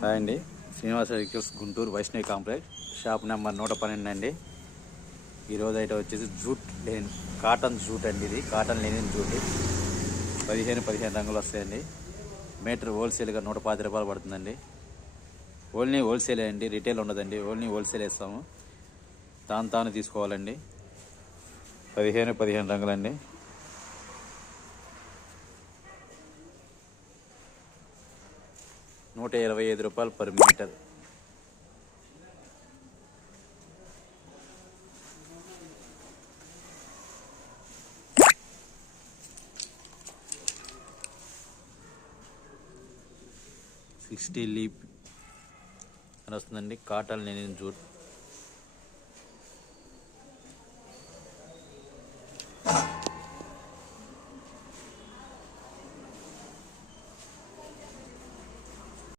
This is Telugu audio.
హాయ్ అండి, Srinivasa vehicles Guntur Vaishnavi complex shop number 112 అండి. ఈరోజు అయితే వచ్చేసి జూట్ లెనిన్ కాటన్ జూట్ అండి. ఇది కాటన్ లెనిన్ జూట్ 15 రంగులు వస్తాయండి. మీటర్ హోల్సేల్గా 110 రూపాయలు పడుతుందండి. ఓన్లీ హోల్సేలే అండి, రిటైల్ ఉండదండి. ఓన్లీ హోల్సేల్ ఇస్తాము. తాను తీసుకోవాలండి. 15 రంగులండి. ₹125 పర్ మీటర్. $60 లీప్ అని వస్తుందండి. Cotton linen jute